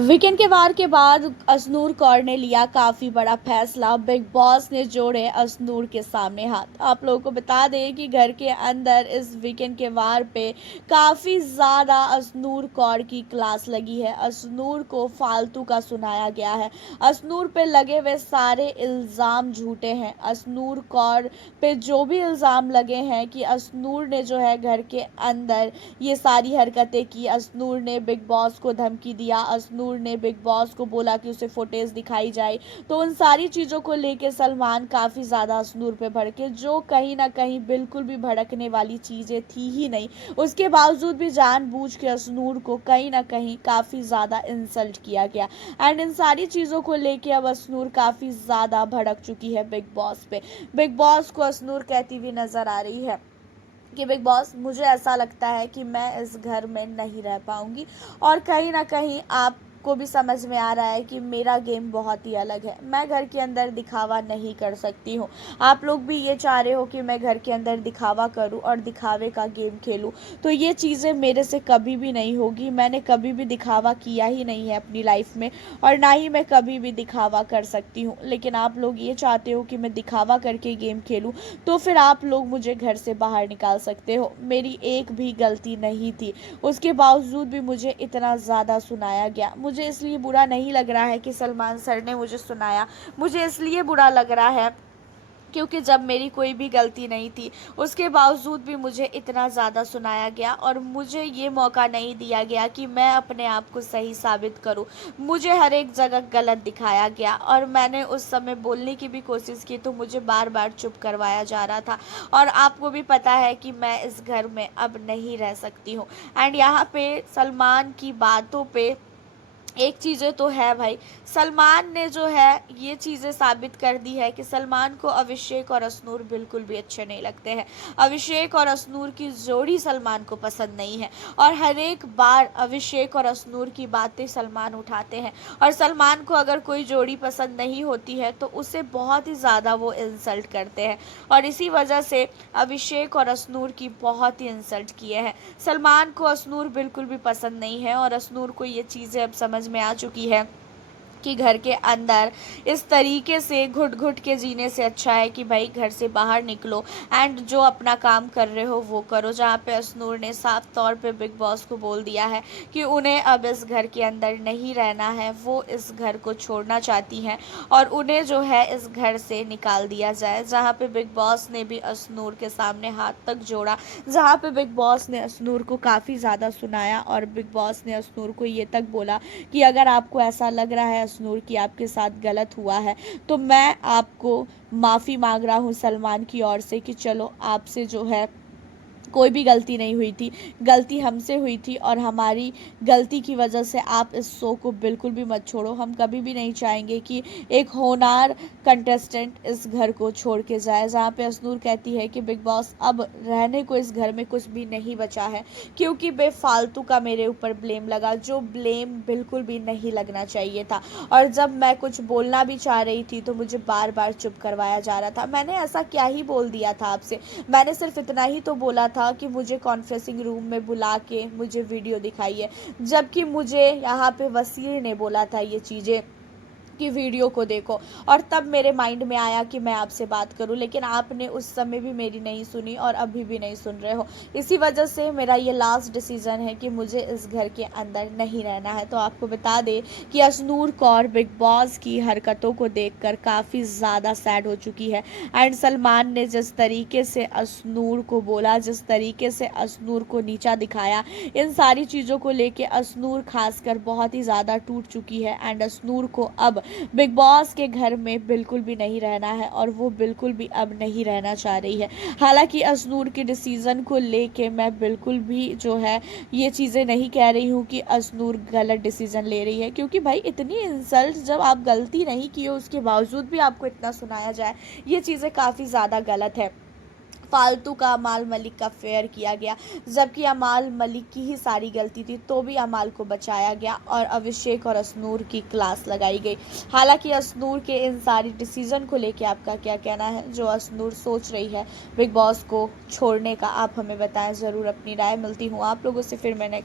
Weekend के वार के बाद अशनूर कौर ने लिया काफ़ी बड़ा फैसला। बिग बॉस ने जोड़े अशनूर के सामने हाथ। आप लोगों को बता दें कि घर के अंदर इस वीकेंड के वार पे काफ़ी ज़्यादा अशनूर कौर की क्लास लगी है। अशनूर को फालतू का सुनाया गया है। अशनूर पे लगे हुए सारे इल्ज़ाम झूठे हैं। अशनूर कौर पे जो भी इल्ज़ाम लगे हैं कि अशनूर ने जो है घर के अंदर ये सारी हरकतें की, अशनूर ने बिग बॉस को धमकी दिया, अशनूर ने बिग बॉस को बोला कि उसे फुटेज दिखाई जाए, तो उन सारी चीज़ों को लेके सलमान काफ़ी ज़्यादा अशनूर पे भड़के, जो कहीं ना कहीं बिल्कुल भी भड़कने वाली चीज़ें थी ही नहीं। उसके बावजूद भी जानबूझ के अशनूर को कहीं ना कहीं काफ़ी ज़्यादा इंसल्ट किया गया। एंड इन सारी चीज़ों को लेके अब अशनूर काफ़ी ज़्यादा भड़क चुकी है बिग बॉस पे। बिग बॉस को अशनूर कहती हुई नज़र आ रही है कि बिग बॉस, मुझे ऐसा लगता है कि मैं इस घर में नहीं रह पाऊंगी, और कहीं ना कहीं आपको भी समझ में आ रहा है कि मेरा गेम बहुत ही अलग है। मैं घर के अंदर दिखावा नहीं कर सकती हूँ। आप लोग भी ये चाह रहे हो कि मैं घर के अंदर दिखावा करूँ और दिखावे का गेम खेलूँ, तो ये चीज़ें मेरे से कभी भी नहीं होगी। मैंने कभी भी दिखावा किया ही नहीं है अपनी लाइफ में, और ना ही मैं कभी भी दिखावा कर सकती हूँ। लेकिन आप लोग ये चाहते हो कि मैं दिखावा करके गेम खेलूँ, तो फिर आप लोग मुझे घर से बाहर निकाल सकते हो। मेरी एक भी गलती नहीं थी, उसके बावजूद भी मुझे इतना ज़्यादा सुनाया गया। मुझे इसलिए बुरा नहीं लग रहा है कि सलमान सर ने मुझे सुनाया, मुझे इसलिए बुरा लग रहा है क्योंकि जब मेरी कोई भी गलती नहीं थी, उसके बावजूद भी मुझे इतना ज़्यादा सुनाया गया और मुझे ये मौका नहीं दिया गया कि मैं अपने आप को सही साबित करूं। मुझे हर एक जगह गलत दिखाया गया, और मैंने उस समय बोलने की भी कोशिश की तो मुझे बार बार चुप करवाया जा रहा था। और आपको भी पता है कि मैं इस घर में अब नहीं रह सकती हूँ। एंड यहाँ पे सलमान की बातों पे एक चीज़ें तो है भाई, सलमान ने जो है ये चीज़ें साबित कर दी है कि सलमान को अभिषेक और अशनूर बिल्कुल भी अच्छे नहीं लगते हैं। अभिषेक और अशनूर की जोड़ी सलमान को पसंद नहीं है, और हर एक बार अभिषेक और अशनूर की बातें सलमान उठाते हैं। और सलमान को अगर कोई जोड़ी पसंद नहीं होती है तो उसे बहुत ही ज़्यादा वो इंसल्ट करते हैं, और इसी वजह से अभिषेक और अशनूर की बहुत ही इंसल्ट किए हैं। सलमान को अशनूर बिल्कुल भी पसंद नहीं है, और अशनूर को ये चीज़ें अब समझ में आ चुकी है कि घर के अंदर इस तरीके से घुट घुट के जीने से अच्छा है कि भाई घर से बाहर निकलो एंड जो अपना काम कर रहे हो वो करो। जहाँ पे अशनूर ने साफ तौर पे बिग बॉस को बोल दिया है कि उन्हें अब इस घर के अंदर नहीं रहना है, वो इस घर को छोड़ना चाहती हैं और उन्हें जो है इस घर से निकाल दिया जाए। जहाँ पे बिग बॉस ने भी अशनूर के सामने हाथ तक जोड़ा, जहाँ पे बिग बॉस ने अशनूर को काफ़ी ज़्यादा सुनाया, और बिग बॉस ने अशनूर को ये तक बोला कि अगर आपको ऐसा लग रहा है अशनूर की आपके साथ गलत हुआ है, तो मैं आपको माफ़ी मांग रहा हूँ सलमान की ओर से कि चलो आपसे जो है कोई भी गलती नहीं हुई थी, गलती हमसे हुई थी, और हमारी गलती की वजह से आप इस शो को बिल्कुल भी मत छोड़ो। हम कभी भी नहीं चाहेंगे कि एक होनहार कंटेस्टेंट इस घर को छोड़ के जाए। जहाँ पे अशनूर कहती है कि बिग बॉस, अब रहने को इस घर में कुछ भी नहीं बचा है, क्योंकि बेफालतू का मेरे ऊपर ब्लेम लगा, जो ब्लेम बिल्कुल भी नहीं लगना चाहिए था। और जब मैं कुछ बोलना भी चाह रही थी तो मुझे बार बार चुप करवाया जा रहा था। मैंने ऐसा क्या ही बोल दिया था आपसे? मैंने सिर्फ इतना ही तो बोला था कि मुझे कॉन्फ्रेंसिंग रूम में बुला के मुझे वीडियो दिखाइए, जबकि मुझे यहाँ पे वसीर ने बोला था ये चीज़ें की वीडियो को देखो, और तब मेरे माइंड में आया कि मैं आपसे बात करूं। लेकिन आपने उस समय भी मेरी नहीं सुनी और अभी भी नहीं सुन रहे हो। इसी वजह से मेरा ये लास्ट डिसीजन है कि मुझे इस घर के अंदर नहीं रहना है। तो आपको बता दें कि अशनूर कौर बिग बॉस की हरकतों को देखकर काफ़ी ज़्यादा सैड हो चुकी है। एंड सलमान ने जिस तरीके से अशनूर को बोला, जिस तरीके से अशनूर को नीचा दिखाया, इन सारी चीज़ों को लेके अशनूर खासकर बहुत ही ज़्यादा टूट चुकी है। एंड अशनूर को अब बिग बॉस के घर में बिल्कुल भी नहीं रहना है, और वो बिल्कुल भी अब नहीं रहना चाह रही है। हालांकि अशनूर के डिसीज़न को लेके मैं बिल्कुल भी जो है ये चीज़ें नहीं कह रही हूँ कि अशनूर गलत डिसीज़न ले रही है, क्योंकि भाई इतनी इंसल्ट, जब आप गलती नहीं की हो उसके बावजूद भी आपको इतना सुनाया जाए, ये चीज़ें काफ़ी ज़्यादा गलत है। फालतू का अमाल मलिक का फेयर किया गया, जबकि अमाल मलिक की ही सारी गलती थी, तो भी अमाल को बचाया गया और अभिषेक और अशनूर की क्लास लगाई गई। हालांकि अशनूर के इन सारी डिसीजन को लेके आपका क्या कहना है? जो अशनूर सोच रही है बिग बॉस को छोड़ने का, आप हमें बताएं ज़रूर अपनी राय। मिलती हूँ आप लोगों से फिर मैं नेक्स्ट